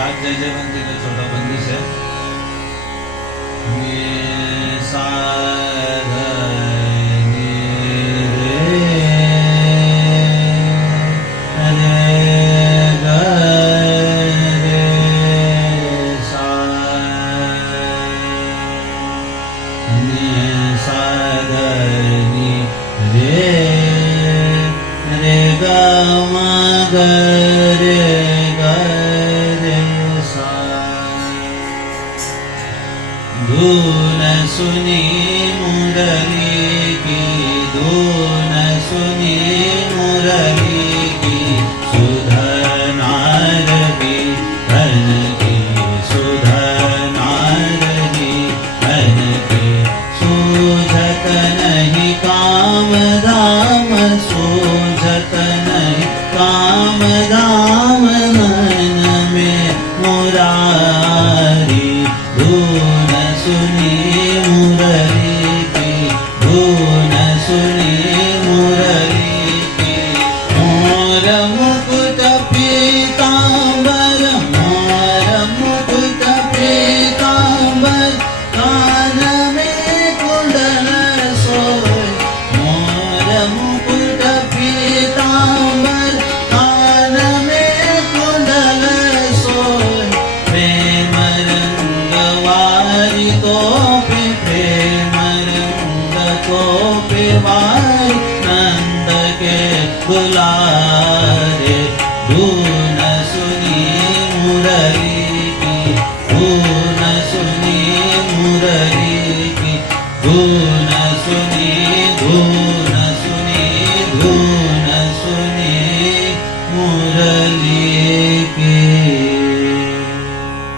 राग जय जयवंती का छोटा बंदी से सा ध नि रे ग रे सा नि सा ध नि रे रे ग म ग रे ग रे सा धूल सुनी मुरली की धूल